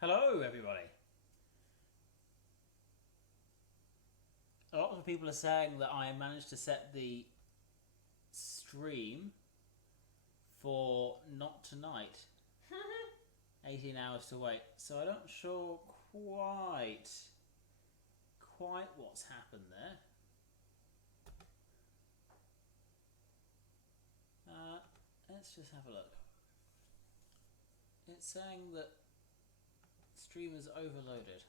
Hello, everybody. A lot of people are saying that I managed to set the stream for not tonight. 18 hours to wait. So I'm not sure quite what's happened there. Let's just have a look. It's saying that stream is overloaded.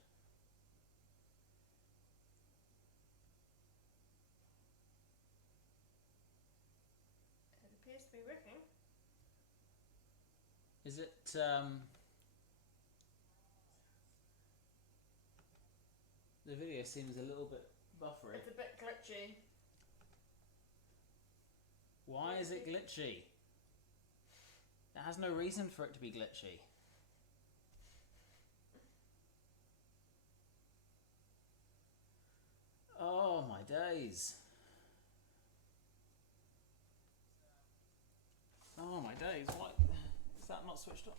It appears to be working. Is it, the video seems a little bit buffery. It's a bit glitchy. Why is it glitchy? It has no reason for it to be glitchy. Oh my days. Oh my days, why is that not switched on?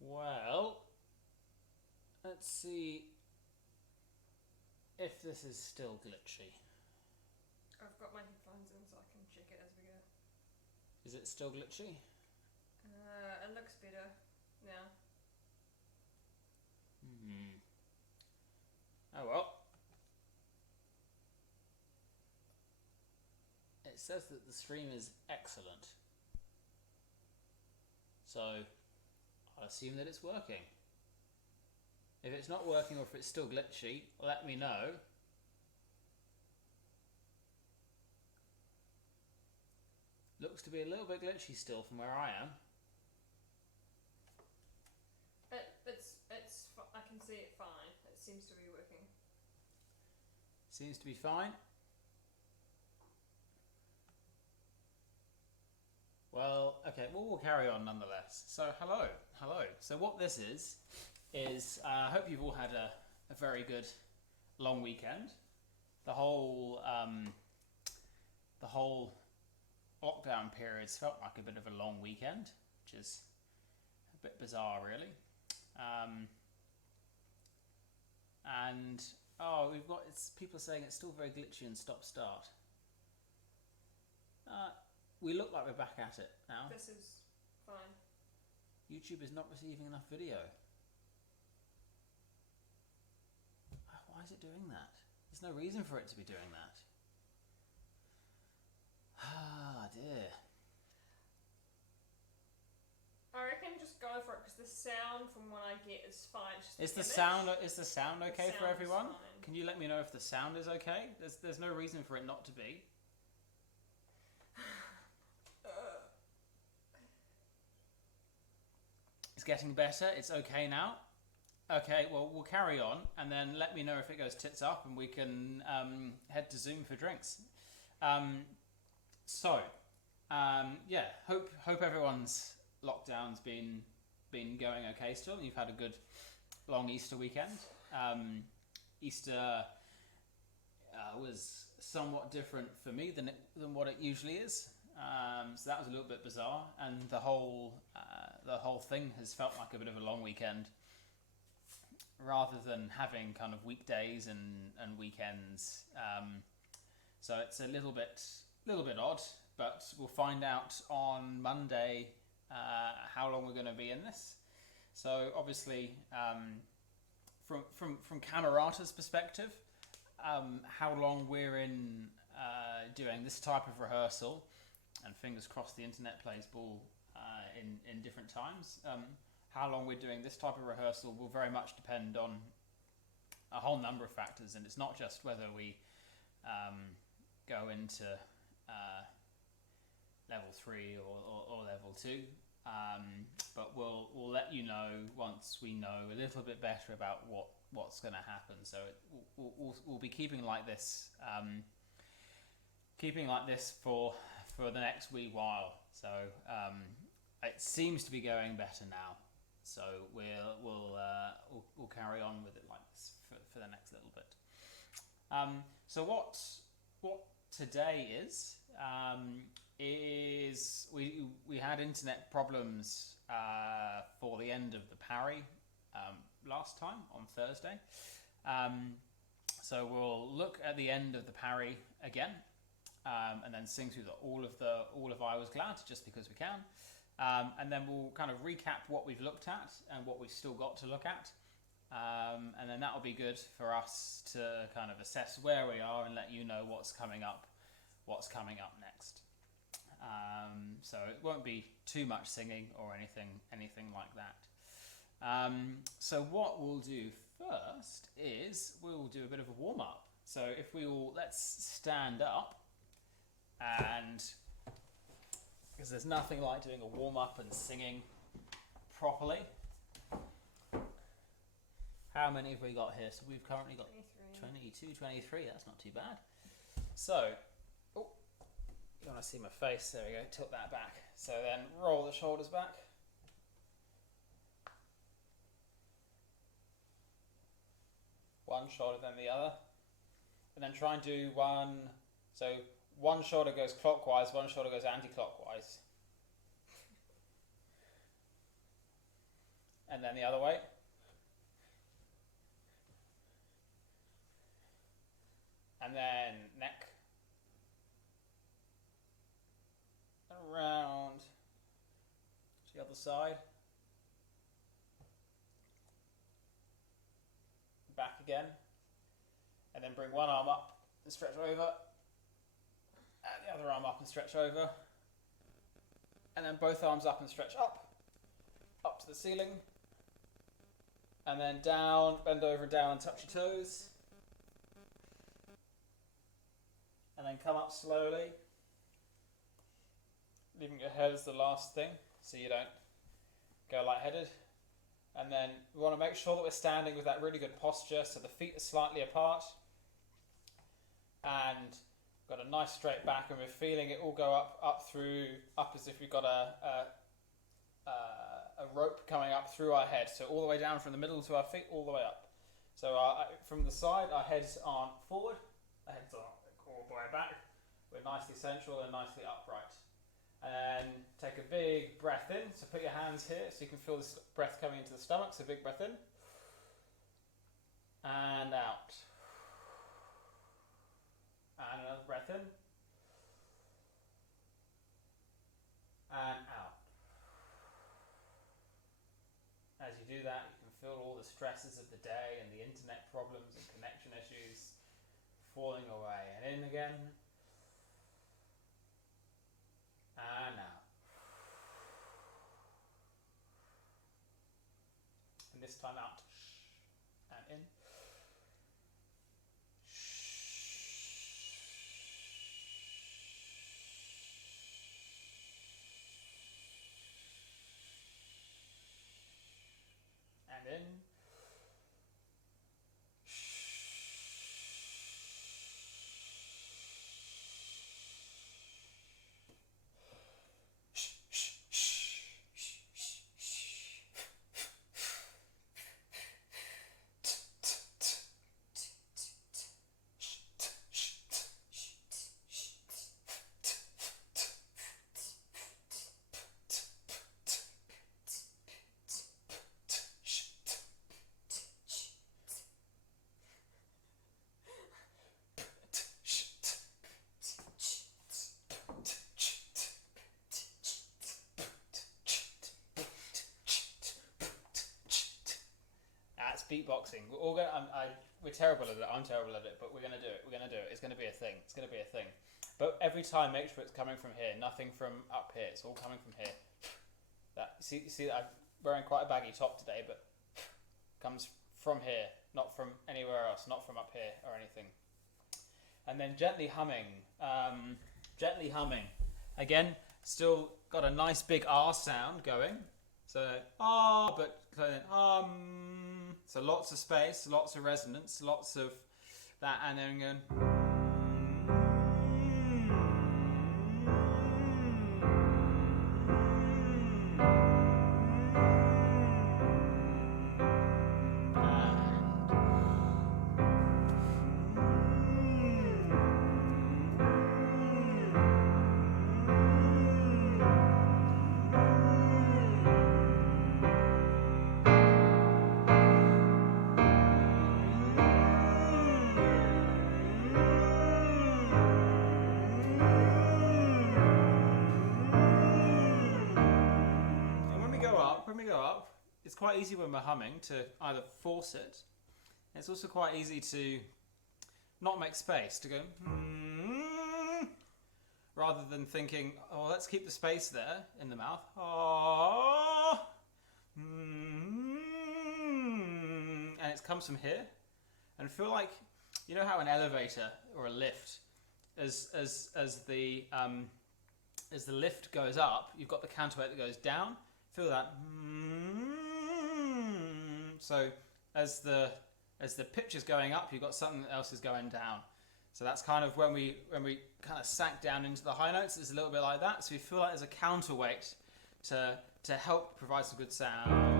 Well, let's see if this is still glitchy. I've got my headphones in so I can check it as we go. Is it still glitchy? It looks better now. Oh well. It says that the stream is excellent. So, I assume that it's working. If it's not working or if it's still glitchy, let me know. Looks to be a little bit glitchy still from where I am. I can see it fine. It seems to be working. Seems to be fine. Well, okay, well, we'll carry on nonetheless. So, hello. So what this is I hope you've all had a very good long weekend. The whole lockdown periods felt like a bit of a long weekend, which is a bit bizarre, really. People are saying it's still very glitchy and stop-start. We look like we're back at it now. This is fine. YouTube is not receiving enough video. Why is it doing that? There's no reason for it to be doing that. Ah, dear. I reckon just go for it because the sound from what I get is fine. Is the sound okay for everyone? Can you let me know if the sound is okay? There's no reason for it not to be. It's getting better. It's okay now. Okay, well, we'll carry on, and then let me know if it goes tits up, and we can head to Zoom for drinks. Yeah, hope everyone's lockdown's been going okay still, and you've had a good long Easter weekend. Easter was somewhat different for me than what it usually is. So that was a little bit bizarre, and the whole thing has felt like a bit of a long weekend, rather than having kind of weekdays and weekends. So it's a little bit odd, but we'll find out on Monday how long we're going to be in this. So obviously, from Camerata's perspective, how long we're in doing this type of rehearsal, and fingers crossed the internet plays ball in different times. How long we're doing this type of rehearsal will very much depend on a whole number of factors, and it's not just whether we go into level 3 or level 2, but we'll let you know once we know a little bit better about what's going to happen. So we'll be keeping like this for for the next wee while. So it seems to be going better now. So we'll carry on with it like this for the next little bit. So what today is we had internet problems for the end of the parry last time on Thursday. So we'll look at the end of the parry again, and then sing through all of I Was Glad, just because we can. And then we'll kind of recap what we've looked at and what we've still got to look at. And then that'll be good for us to kind of assess where we are and let you know what's coming up next. So it won't be too much singing or anything like that. So what we'll do first is we'll do a bit of a warm-up. So if we all, let's stand up, and because there's nothing like doing a warm-up and singing properly. How many have we got here? So we've currently got 22, 23, that's not too bad. So, you want to see my face? There we go, tilt that back. So then roll the shoulders back. One shoulder then the other. And then try and do so one shoulder goes clockwise, one shoulder goes anti-clockwise. And then the other way. And then neck. Around to the other side. Back again. And then bring one arm up and stretch over. And the other arm up and stretch over. And then both arms up and stretch up to the ceiling. And then down, bend over, down and touch your toes. And then come up slowly. Leaving your head as the last thing, so you don't go lightheaded. And then we want to make sure that we're standing with that really good posture, so the feet are slightly apart. And got a nice straight back, and we're feeling it all go up as if we've got a rope coming up through our head. So all the way down from the middle to our feet, all the way up. So from the side, our heads aren't forward, our heads are all the way back. We're nicely central and nicely upright. And take a big breath in. So put your hands here so you can feel the breath coming into the stomach. So big breath in. And out. And another breath in. And out. As you do that, you can feel all the stresses of the day and the internet problems and connection issues falling away. And in again. And out. And this time out. And in. And in. Beatboxing. We're terrible at it. I'm terrible at it, but we're gonna do it. It's gonna be a thing. But every time, make sure it's coming from here. Nothing from up here. It's all coming from here. See that I'm wearing quite a baggy top today, but comes from here, not from anywhere else, not from up here or anything. And then gently humming. Again, still got a nice big R sound going. So but so lots of space, lots of resonance, lots of that, and then going. we go up, it's quite easy when we're humming to either force it. It's also quite easy to not make space, to go rather than thinking, oh, let's keep the space there in the mouth. And it comes from here. And feel like, you know how an elevator or a lift, as the lift goes up, you've got the counterweight that goes down. Feel that. So as the pitch is going up, you've got something else is going down. So that's kind of when we kind of sack down into the high notes. It's a little bit like that. So we feel like there's a counterweight to help provide some good sound.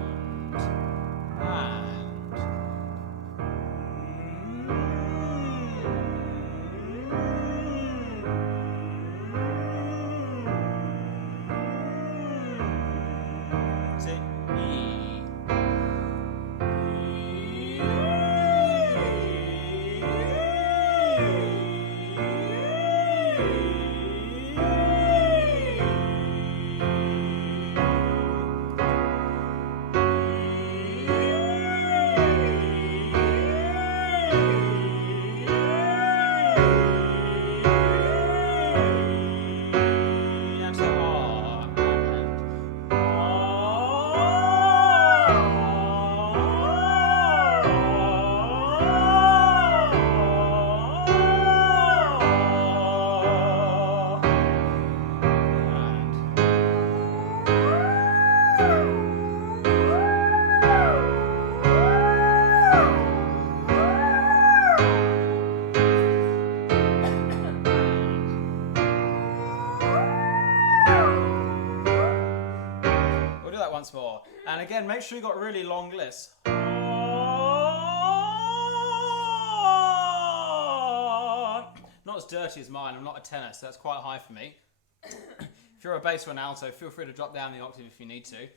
Once more. And again, make sure you've got really long lists. Not as dirty as mine. I'm not a tenor, so that's quite high for me. If you're a bass or an alto, feel free to drop down the octave if you need to.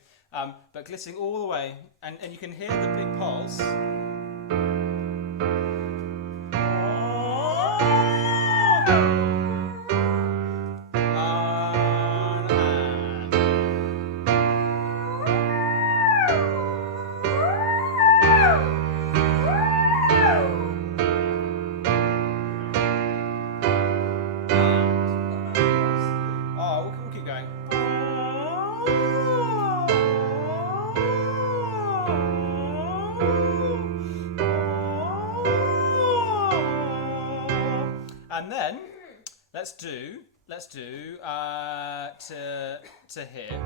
But glissing all the way, and you can hear the big pulse. And then let's do to here.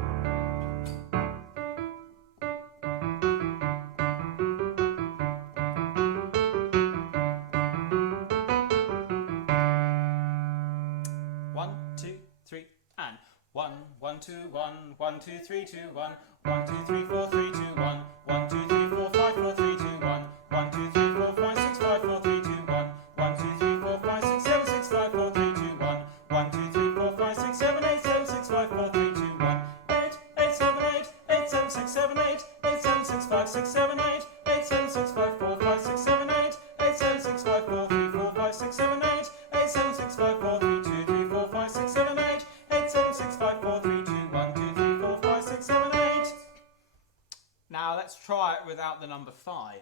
One, two, three, and 1, 1, 2, 1, 1, 2, 3, 2, 1, 1, 2, 3, 4, 3, 2, 1, 1, 2, 3, 4, 5, 4, 3, 2, 1, 1, 2, 3, 4, 5, 6, 5, 4, 3, 2, 1, 1, 2, 3, 4, 5, 6, 7, 6, 5, 4, 3, 2, 1, 1, 2, 3, 4, 5, 6, 7, 8, 7, 6, 5, 4, 3, 2, 1, 8, 8, 7, 8, 8, 7, 6, 7, 8, 8, 7, 6, 5, 6, 7, 8, 8, 7, 6, 5, 4, 5, 6, 7, 8, 8, 7, 6, 5, 4, 3, 4, 5, 6, 7, 8, 8, 7, 6, 5, 4, 3, 2, 3, 4, 5, 6, 7, 8, 8, 7, 6, 5, 4, 3, 2, 1, 2, 3, 4, 5, 6, 7, 8. Now let's try it without the number 5.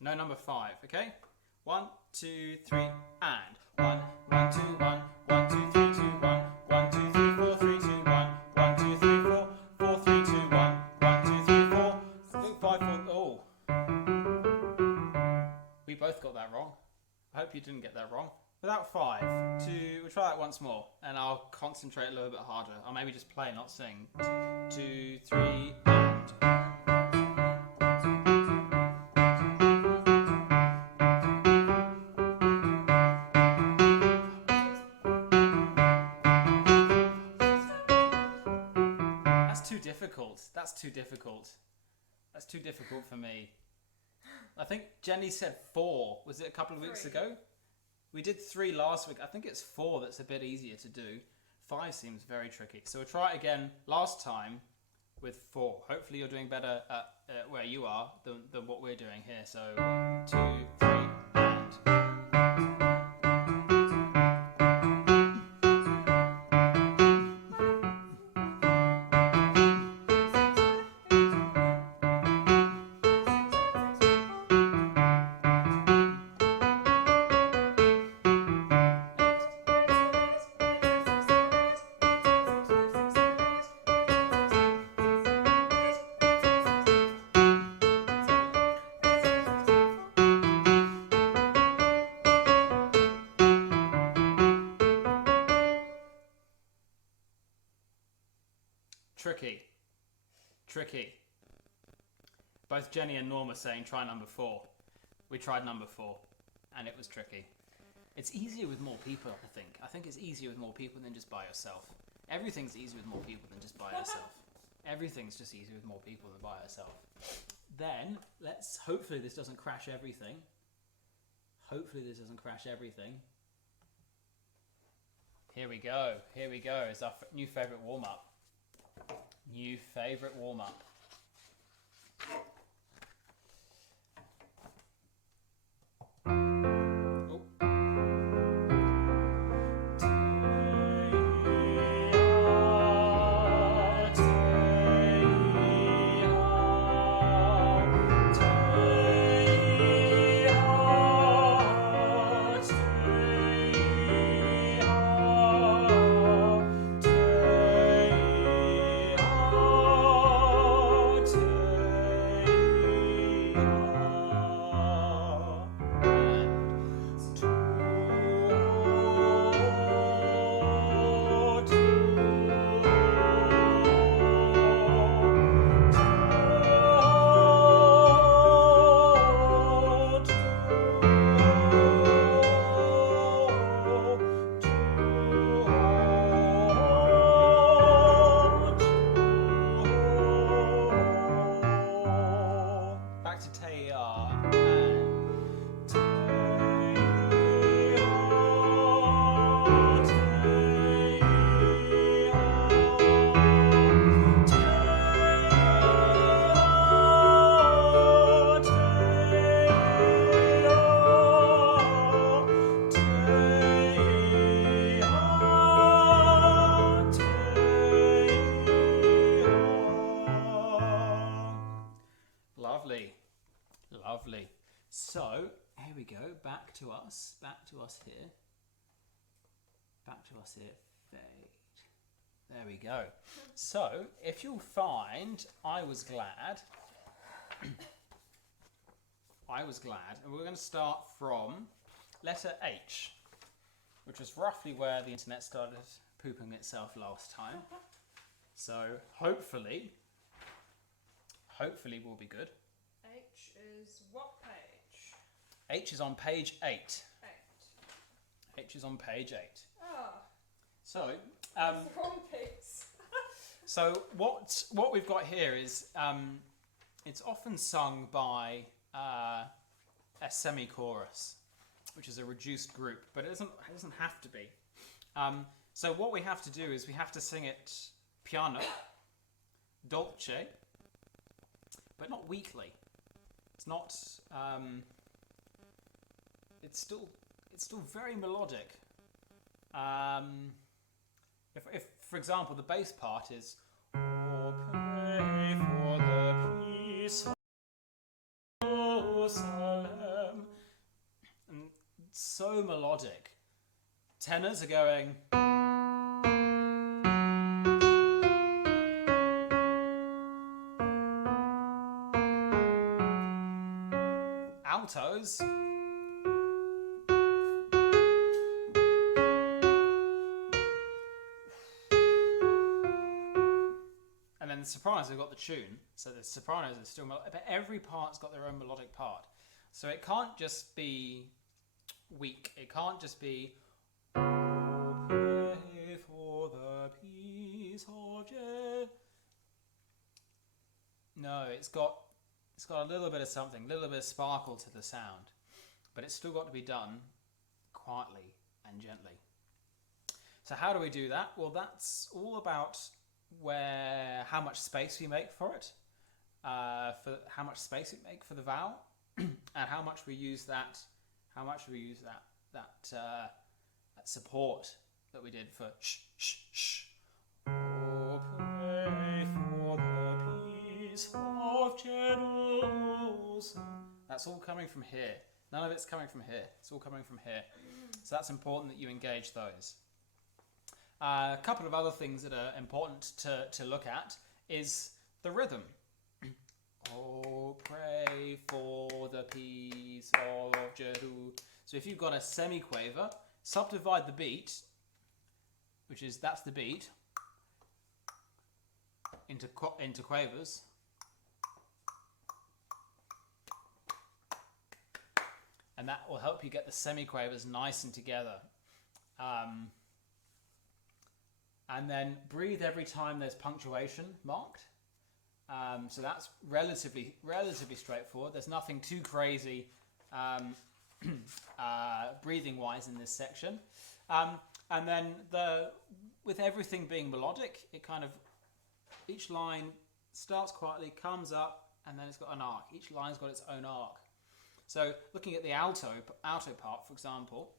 No number 5, okay? 1, 2, 3, and 1, 1, 2, 1, 1, 2, 3, 2, 1, 1, 2, 3, 4, 3, 2, 1, 1, 2, 3, 4, 4, 3, 2, 1, 1, 2, 3, 4, 5, 4. Oh, we both got that wrong. I hope you didn't get that wrong. Without 5, we'll try that once more, and I'll concentrate a little bit harder. I'll maybe just play, not sing. 2, 3, and. That's too difficult. That's too difficult for me. I think Jenny said 4. Was it a couple of weeks ago? We did 3 last week. I think it's 4 that's a bit easier to do. 5 seems very tricky. So we'll try it again last time with 4. Hopefully you're doing better at where you are than what we're doing here. So 1, 2, 3, and. Tricky. Both Jenny and Norm are saying try number 4. We tried number 4, and it was tricky. It's easier with more people, I think. I think it's easier with more people than just by yourself. Everything's easier with more people than just by yourself. Everything's just easier with more people than by yourself. Then, hopefully this doesn't crash everything. Here we go. It's our new favourite warm-up. Lovely. So, here we go. Back to us here. Fade. There we go. So, if you'll find I was glad, and we're going to start from letter H, which was roughly where the internet started pooping itself last time. So, hopefully we'll be good. H is what page? H is on page 8. 8. H is on page 8. Oh. So, That's the wrong piece. so what we've got here is it's often sung by a semi-chorus, which is a reduced group, but it doesn't have to be. So what we have to do is we have to sing it piano, dolce, but not weakly. It's not. It's still very melodic. If for example the bass part is "Oh, pray for the peace of Jerusalem," and it's so melodic. Tenors are going. Altos. And then the sopranos have got the tune, so the sopranos are still melodic, but every part's got their own melodic part. So it can't just be weak. It can't just be "Oh, pray for the peace of Jerusalem." No, it's got a little bit of something, a little bit of sparkle to the sound, but it's still got to be done quietly and gently. So how do we do that? Well, that's all about how much space we make for it, for how much space we make for the vowel, and how much we use that support that we did for sh, sh, sh. Oh, pray for the peace of Jerusalem. That's all coming from here. None of it's coming from here. It's all coming from here. So that's important that you engage those. A couple of other things that are important to look at is the rhythm. Oh, pray for the peace of Jerusalem. So if you've got a semiquaver, subdivide the beat, that's the beat, into quavers. And that will help you get the semiquavers nice and together. And then breathe every time there's punctuation marked. So that's relatively straightforward. There's nothing too crazy breathing-wise in this section. And then with everything being melodic, it kind of, each line starts quietly, comes up, and then it's got an arc. Each line's got its own arc. So looking at the alto part, for example.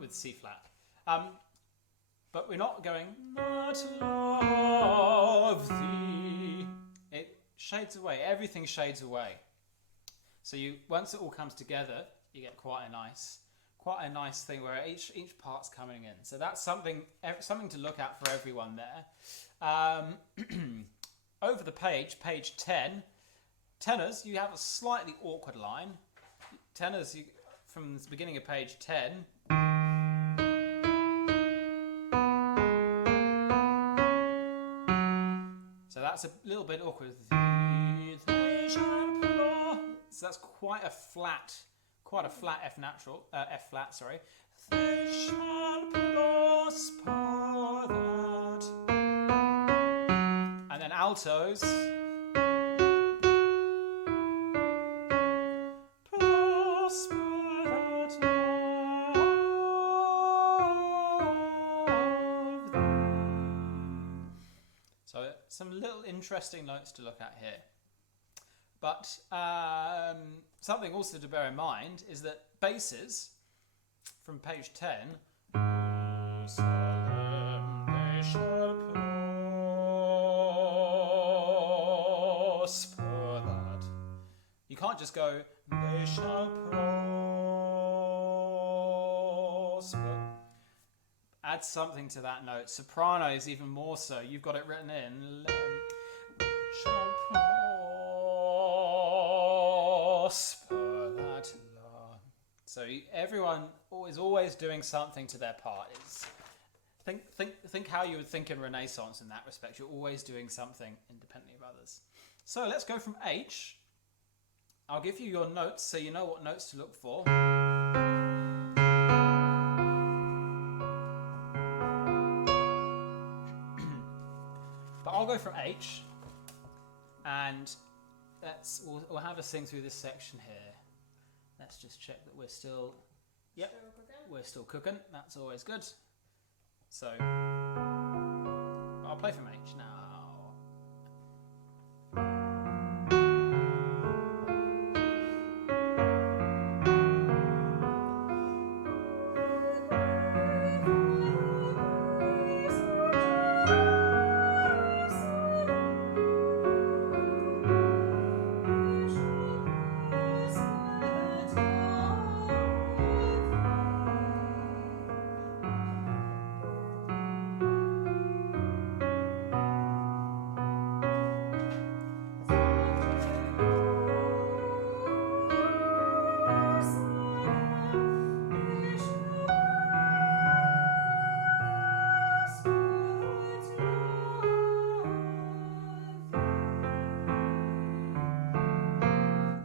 With C flat. But we're not going, not love thee. It shades away. Everything shades away. So once it all comes together, you get quite a nice thing where each part's coming in. So that's something to look at for everyone there. Over the page 10, tenors, you have a slightly awkward line. Tenors, from the beginning of page 10. So that's a little bit awkward. So that's quite a flat F flat, sorry. They shall prosper that. And then altos. Prosper that love thee. So some little interesting notes to look at here. But something also to bear in mind is that basses, from page 10, they shall prosper that. You can't just go, they shall prosper. Add something to that note. Sopranos even more so. You've got it written in. Shall prosper that love. So everyone is always doing something to their part. Think how you would think in Renaissance in that respect. You're always doing something independently of others. So let's go from H. I'll give you your notes so you know what notes to look for. But I'll go from H, and we'll have a sing through this section here. Let's just check that we're still. Yep, we're still cooking. That's always good. So I'll play from H now.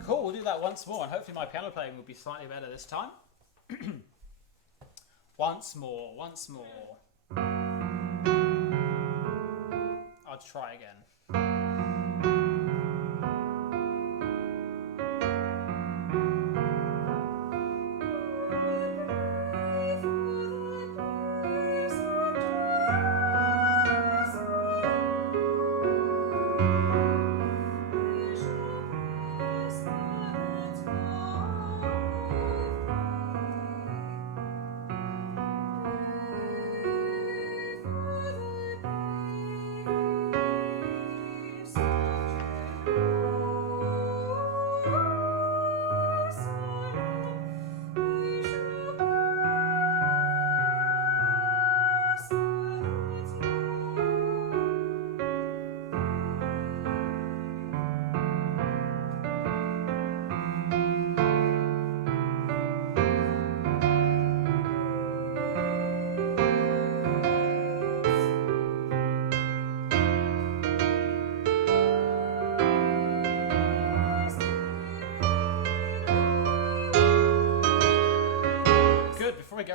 Cool, we'll do that once more, and hopefully my piano playing will be slightly better this time. Once more. I'll try again.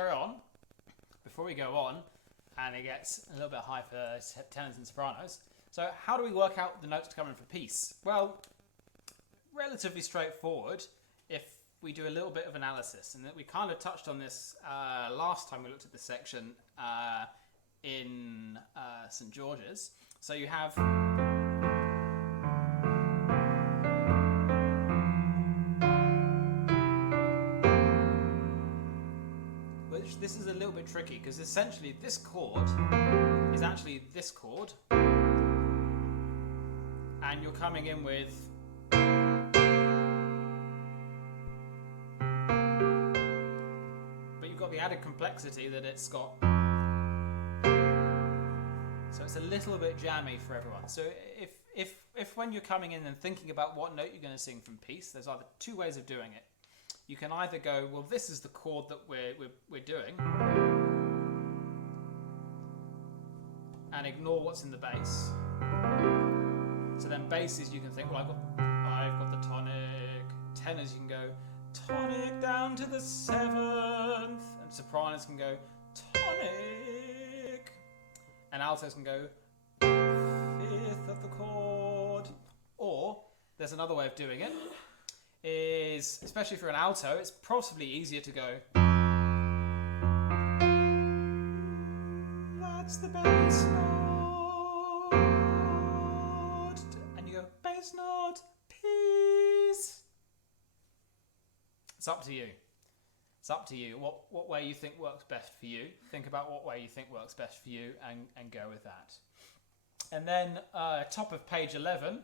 carry on, before we go on, and it gets a little bit high for tenors and sopranos. So how do we work out the notes to come in for piece? Well, relatively straightforward if we do a little bit of analysis. And we kind of touched on this last time we looked at this section in St. George's. So you have... Which this is a little bit tricky because essentially this chord is actually this chord, and you're coming in with the added complexity that it's got, so it's a little bit jammy for everyone. So if when you're coming in and thinking about what note you're going to sing from piece, there's either two ways of doing it. You can either go, well, this is the chord that we're doing, and ignore what's in the bass. So then basses you can think, well, I've got the tonic. Tenors you can go tonic down to the 7th, and sopranos can go tonic, and altos can go 5th of the chord. Or there's another way of doing it, is especially for an alto, it's possibly easier to go, that's the bass note, and you go bass note, piece. It's up to you. It's up to you. What way you think works best for you. Think about what way you think works best for you and go with that. And then top of page 11.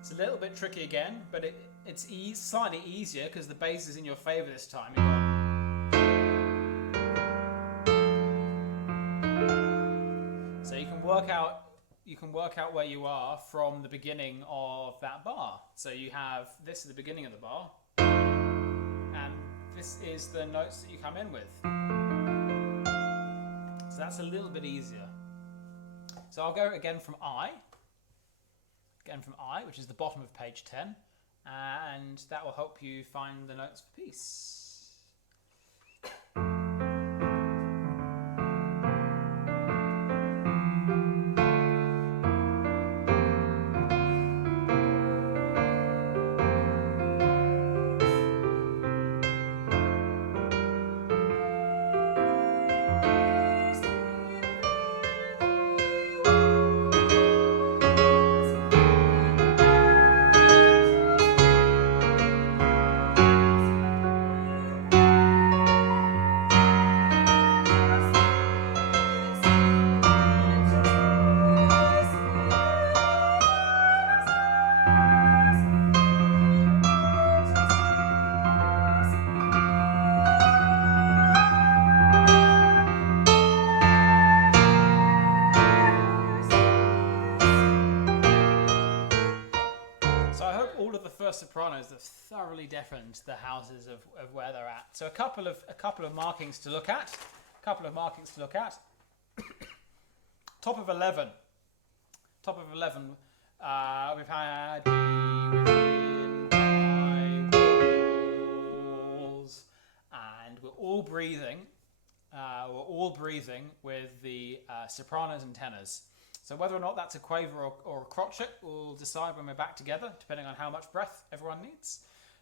It's a little bit tricky again, but it's slightly easier because the bass is in your favour this time. So you can work out where you are from the beginning of that bar. So you have this at the beginning of the bar, and this is the notes that you come in with. So that's a little bit easier. So I'll go again from I, which is the bottom of page 10, and that will help you find the notes for piece. Sopranos have thoroughly deafened the houses of where they're at. So a couple of markings to look at. Top of 11. We've had within my walls, and we're all breathing. With the sopranos and tenors. So whether or not that's a quaver or a crotchet, we'll decide when we're back together, depending on how much breath everyone needs.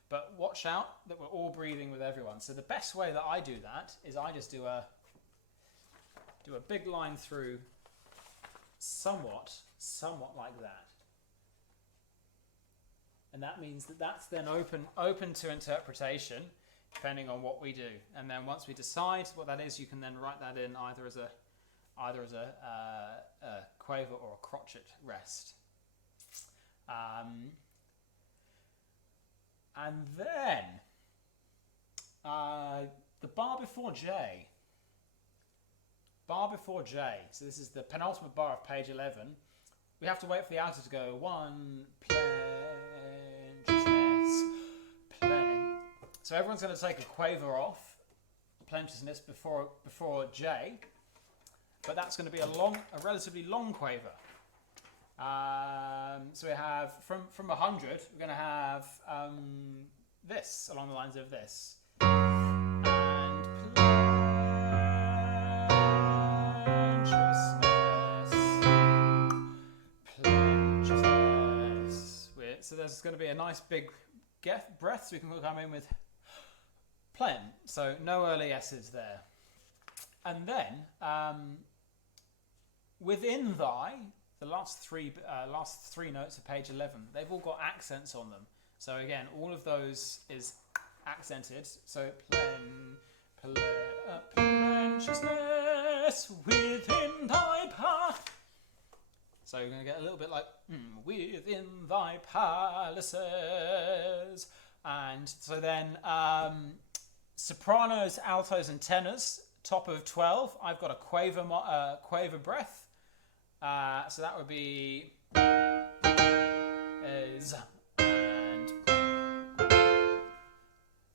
But watch out that we're all breathing with everyone. So the best way that I do that is I just do a big line through, somewhat like that. And that means that that's then open to interpretation, depending on what we do. And then once we decide what that is, you can then write that in either as a quaver or a crotchet rest. And then the bar before J. So this is the penultimate bar of page 11. We have to wait for the alto to go 1, plenteousness, plen. So everyone's going to take a quaver off, plenteousness before J. But that's going to be a relatively long quaver. So we have from 100, we're going to have this, along the lines of this. And plenteousness. So there's going to be a nice big breath, so we can come in with plen. So no early S's there. And then within thy, the last three notes of page 11, they've all got accents on them. So again, all of those is accented. So plenteousness within thy path. So you're going to get a little bit like within thy palaces. And so then sopranos, altos, and tenors, top of 12. I've got a quaver breath. So that would be is and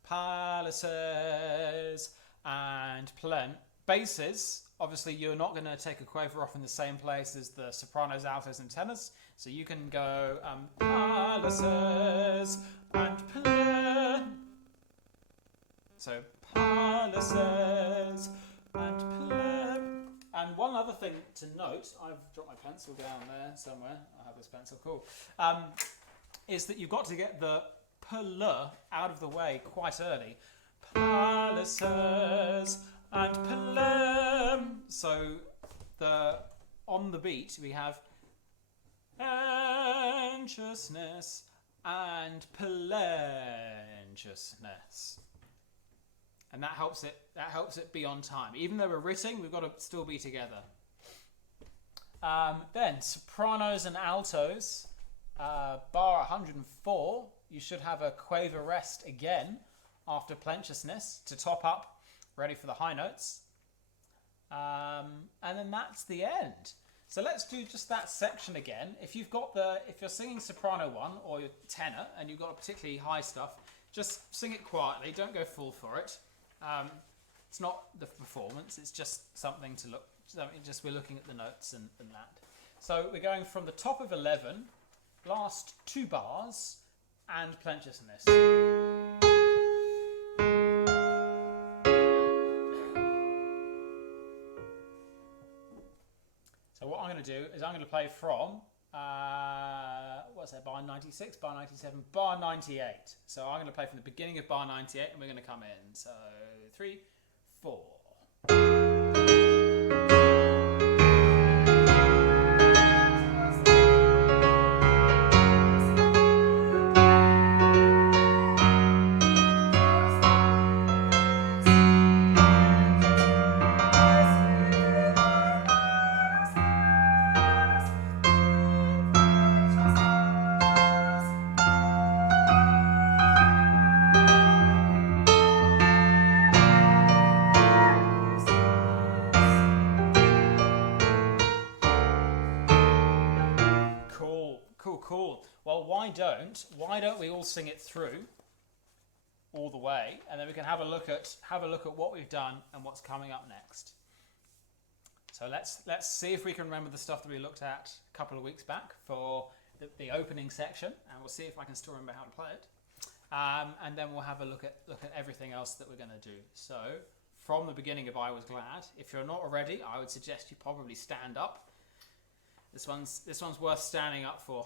palaces and plen. Basses, obviously you're not going to take a quaver off in the same place as the sopranos, altos, and tenors. So you can go palaces and plen. So palaces and plen. And one other thing to note, I've dropped my pencil down there somewhere. I have this pencil, cool. Is that you've got to get the pl out of the way quite early. Palaces and plem. So on the beat we have anxiousness and plenteousness. And that helps it be on time. Even though we're writing, we've got to still be together. Then sopranos and altos, bar 104, you should have a quaver rest again after plenteousness to top up, ready for the high notes. And then that's the end. So let's do just that section again. If you're singing soprano 1 or your tenor and you've got a particularly high stuff, just sing it quietly. Don't go full for it. It's not the performance, it's just something to look, we're looking at the notes and that. So we're going from the top of 11, last 2 bars, and plenteousness. So what I'm going to do is I'm going to play from, bar 96, bar 97, bar 98. So I'm going to play from the beginning of bar 98 and we're going to come in. So 3, 4. Cool. Well, why don't we all sing it through all the way, and then we can have a look at what we've done and what's coming up next. So let's see if we can remember the stuff that we looked at a couple of weeks back for the opening section, and we'll see if I can still remember how to play it. And then we'll have a look at everything else that we're going to do. So from the beginning of I Was Glad, if you're not already, I would suggest you probably stand up. This one's worth standing up for.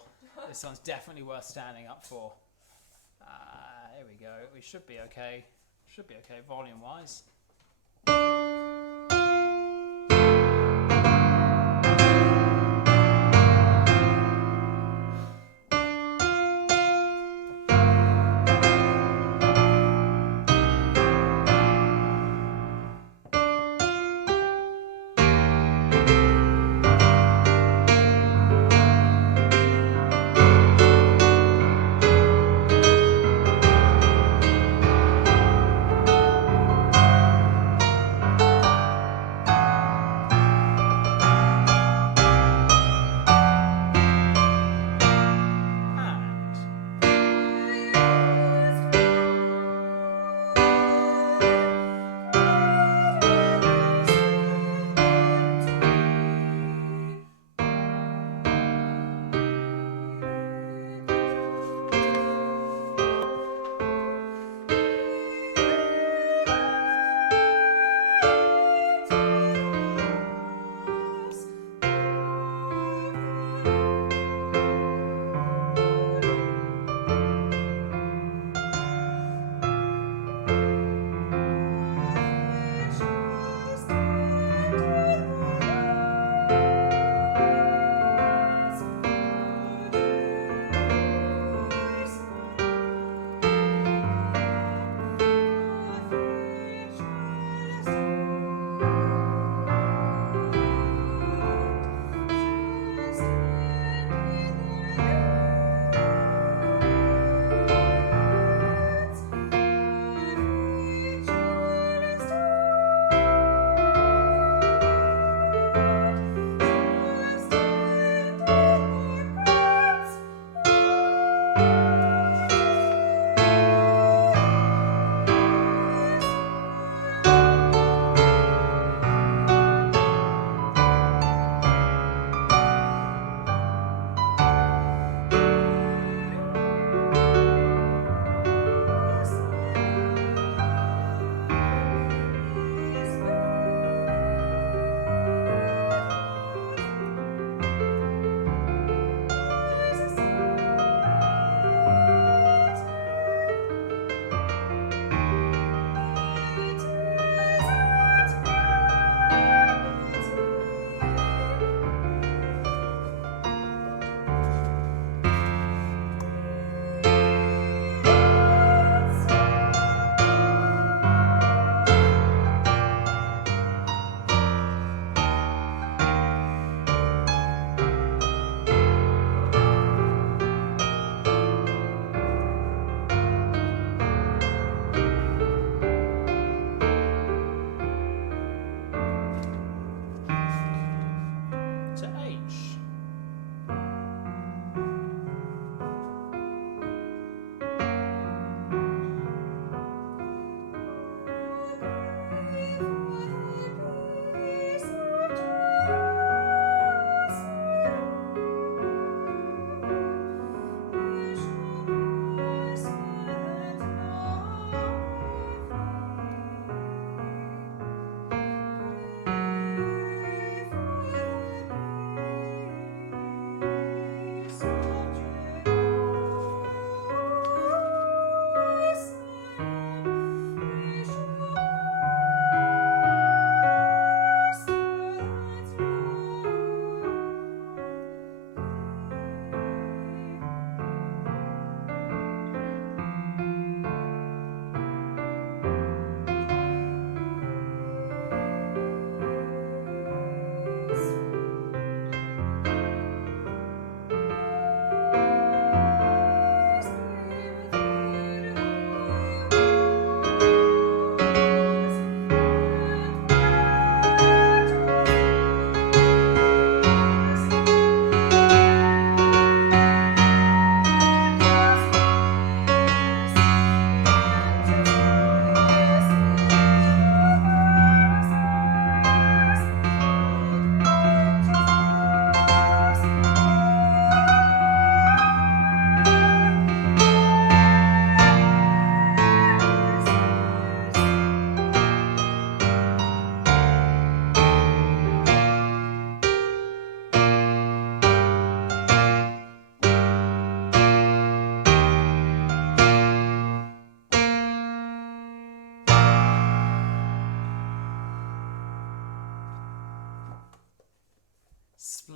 This one's definitely worth standing up for. Here we go. We should be okay. Should be okay volume wise.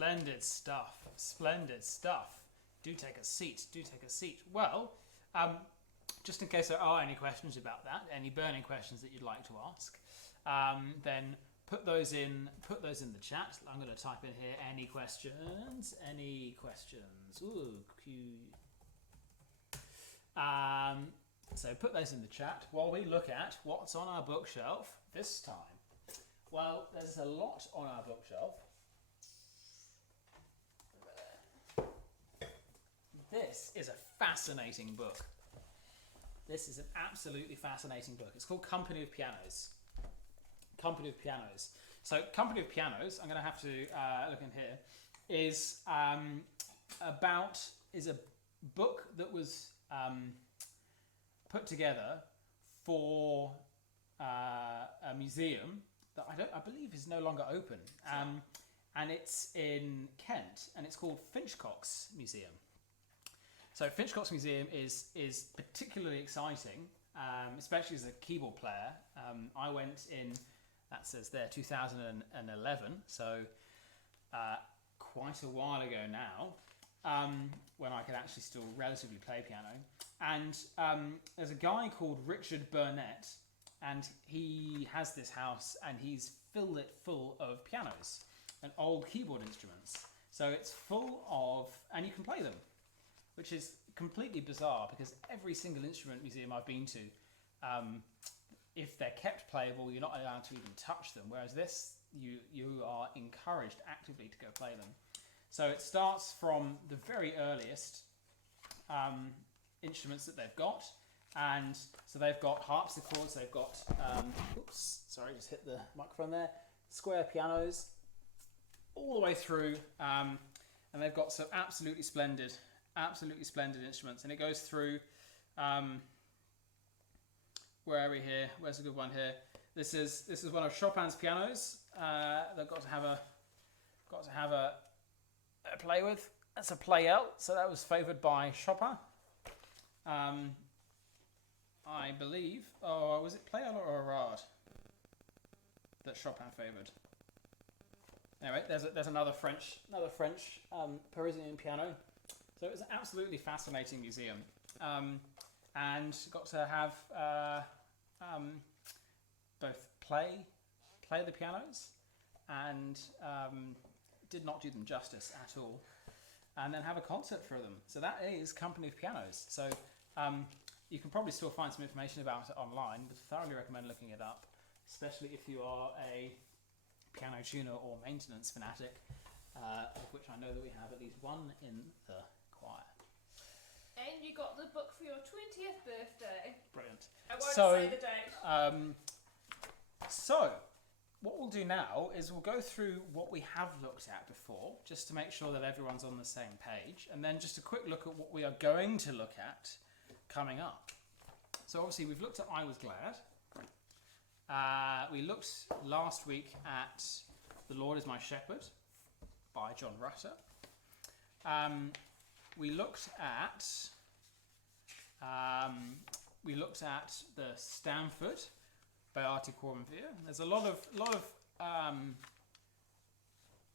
Splendid stuff. Splendid stuff. Do take a seat. Do take a seat. Well, just in case there are any questions about that, any burning questions that you'd like to ask, then put those in the chat. I'm going to type in here any questions. Any questions? Ooh, cute. So put those in the chat while we look at what's on our bookshelf this time. Well, there's a lot on our bookshelf. This is a fascinating book. This is an absolutely fascinating book. It's called Company of Pianos. Company of Pianos. So Company of Pianos, I'm going to have to look in here, is a book that was put together for a museum that I believe is no longer open, and it's in Kent, and it's called Finchcock's Museum. So Finchcock's Museum is particularly exciting, especially as a keyboard player. I went in, that says there, 2011, so quite a while ago now, when I could actually still relatively play piano. And there's a guy called Richard Burnett, and he has this house, and he's filled it full of pianos and old keyboard instruments. So it's full of, and you can play them, which is completely bizarre because every single instrument museum I've been to, if they're kept playable, you're not allowed to even touch them. Whereas this, you are encouraged actively to go play them. So it starts from the very earliest instruments that they've got. And so they've got harpsichords, they've got, oops, sorry, just hit the microphone there, square pianos, all the way through, and they've got some absolutely splendid instruments. And it goes through, where are we here? Where's a good one here? This is one of Chopin's pianos. They've got to have a play with. That's a play out. So that was favoured by Chopin. I believe. Oh, was it play out or Arad that Chopin favoured? Anyway, there's another French Parisian piano. So it was an absolutely fascinating museum, and got to have both play the pianos and did not do them justice at all, and then have a concert for them. So that is Company of Pianos. So you can probably still find some information about it online, but thoroughly recommend looking it up, especially if you are a piano tuner or maintenance fanatic, of which I know that we have at least one in the choir. And you got the book for your 20th birthday. Brilliant. I won't say the date. So what we'll do now is we'll go through what we have looked at before, just to make sure that everyone's on the same page, and then just a quick look at what we are going to look at coming up. So obviously we've looked at I Was Glad. We looked last week at The Lord Is My Shepherd by John Rutter. We looked at the Stanford by Artie Corbenvier. There's a lot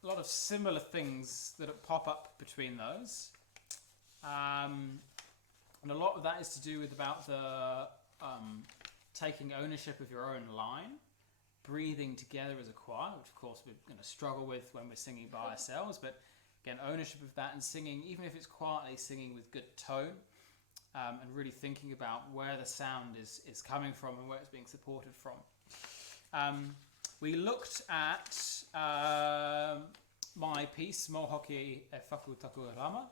of similar things that pop up between those, and a lot of that is to do with about the taking ownership of your own line, breathing together as a choir, which of course we're going to struggle with when we're singing by ourselves, but again, ownership of that and singing, even if it's quietly, singing with good tone, and really thinking about where the sound is coming from and where it's being supported from. We looked at my piece, Mohoki e Faku Taku Rama,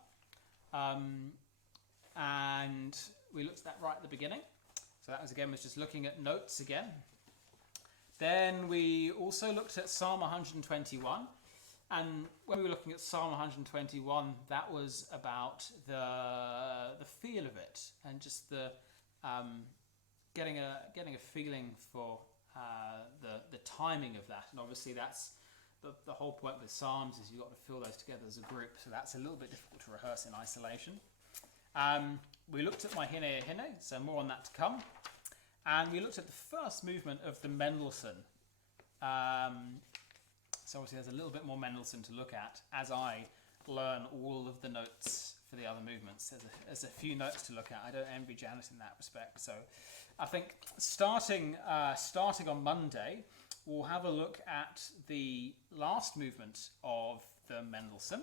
and we looked at that right at the beginning. So that was just looking at notes again. Then we also looked at Psalm 121. And when we were looking at Psalm 121, that was about the feel of it and just the getting a feeling for the timing of that. And obviously that's the whole point with Psalms is you've got to feel those together as a group. So that's a little bit difficult to rehearse in isolation. We looked at my Hine e Hine, so more on that to come. And we looked at the first movement of the Mendelssohn So obviously there's a little bit more Mendelssohn to look at as I learn all of the notes for the other movements. There's a few notes to look at. I don't envy Janet in that respect. So I think starting on Monday, we'll have a look at the last movement of the Mendelssohn.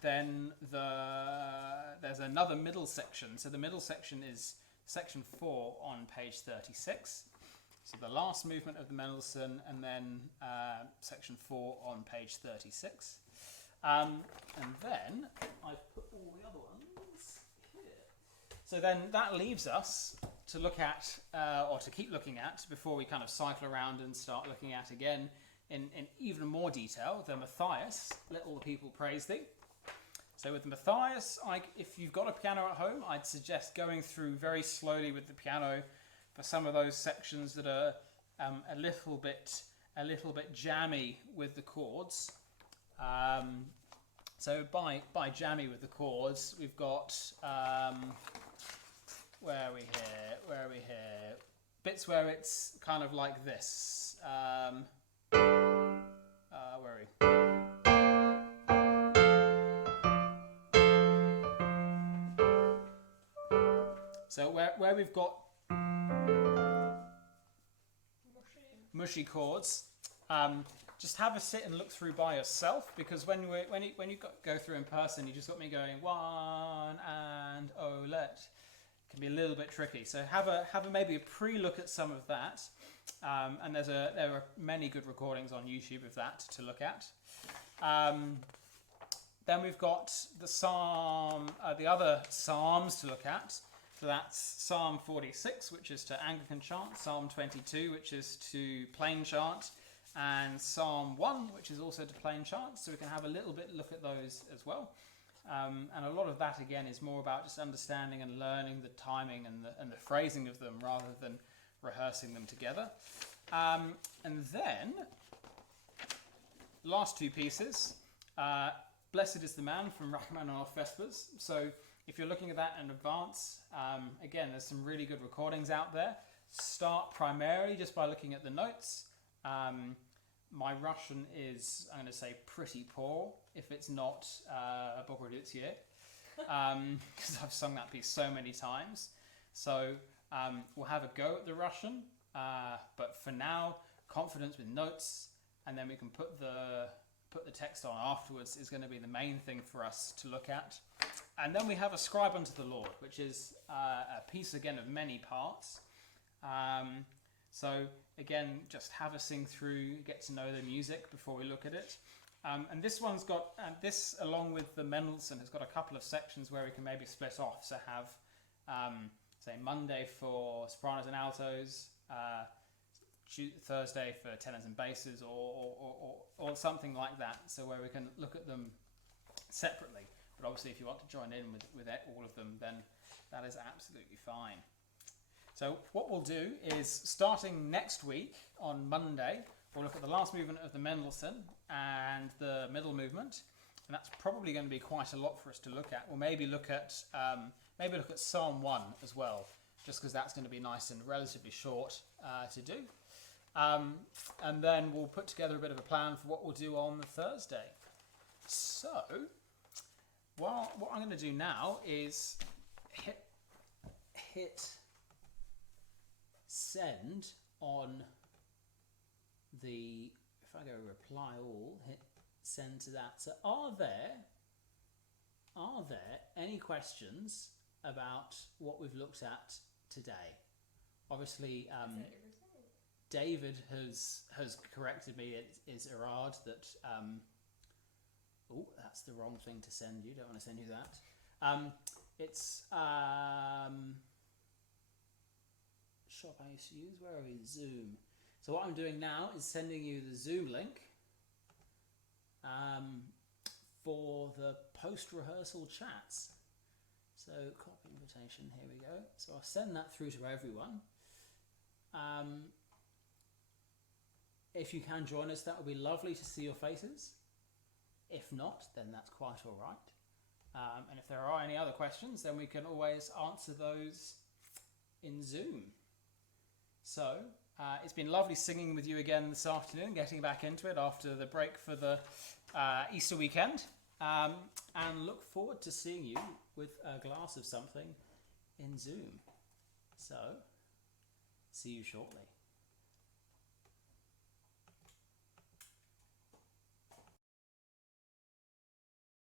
Then there's another middle section. So the middle section is section 4 on page 36. So the last movement of the Mendelssohn, and then section 4 on page 36. And then I've put all the other ones here. So then that leaves us to look at, or to keep looking at, before we kind of cycle around and start looking at again in even more detail, the Matthias, Let All the People Praise Thee. So with the Matthias, if you've got a piano at home, I'd suggest going through very slowly with the piano for some of those sections that are a little bit jammy with the chords. So by jammy with the chords, we've got where are we here? Bits where it's kind of like this. Where are we? So where we've got mushy chords, just have a sit and look through by yourself, because when you go through in person, you just got me going one and oh let. It can be a little bit tricky. So have a maybe a pre-look at some of that, and there are many good recordings on YouTube of that to look at. Then we've got the other psalms to look at. So that's Psalm 46, which is to Anglican chant, Psalm 22, which is to plain chant, and Psalm 1, which is also to plain chant. So we can have a little bit look at those as well. And a lot of that, again, is more about just understanding and learning the timing and the phrasing of them rather than rehearsing them together. And then, last two pieces, Blessed is the Man from Rachmaninoff Vespers. So if you're looking at that in advance, again, there's some really good recordings out there. Start primarily just by looking at the notes. My Russian is, I'm going to say, pretty poor, if it's not Bogoroditsye, because I've sung that piece so many times. So we'll have a go at the Russian, but for now, confidence with notes, and then we can put the text on afterwards is going to be the main thing for us to look at. And then we have Ascribe Unto the Lord, which is a piece again of many parts. So again, just have a sing through, get to know the music before we look at it. And this one's got, this along with the Mendelssohn has got a couple of sections where we can maybe split off. So have, say, Monday for sopranos and altos, Thursday for tenors and basses, or something like that. So where we can look at them separately. But obviously, if you want to join in with all of them, then that is absolutely fine. So what we'll do is, starting next week on Monday, we'll look at the last movement of the Mendelssohn and the middle movement, and that's probably going to be quite a lot for us to look at. We'll maybe look at Psalm 1 as well, just because that's going to be nice and relatively short to do. And then we'll put together a bit of a plan for what we'll do on the Thursday. So, what I'm going to do now is hit send on the, if I go reply all, hit send to that. So are there any questions about what we've looked at today? Obviously, David has corrected me. It is Erard that. Oh, that's the wrong thing to send you. Don't want to send you that. It's shop I used to use. Where are we? Zoom. So what I'm doing now is sending you the Zoom link for the post-rehearsal chats. So copy invitation. Here we go. So I'll send that through to everyone. If you can join us, that would be lovely to see your faces. If not, then that's quite all right. And if there are any other questions, then we can always answer those in Zoom. So It's been lovely singing with you again this afternoon, getting back into it after the break for the Easter weekend. And look forward to seeing you with a glass of something in Zoom. So, see you shortly.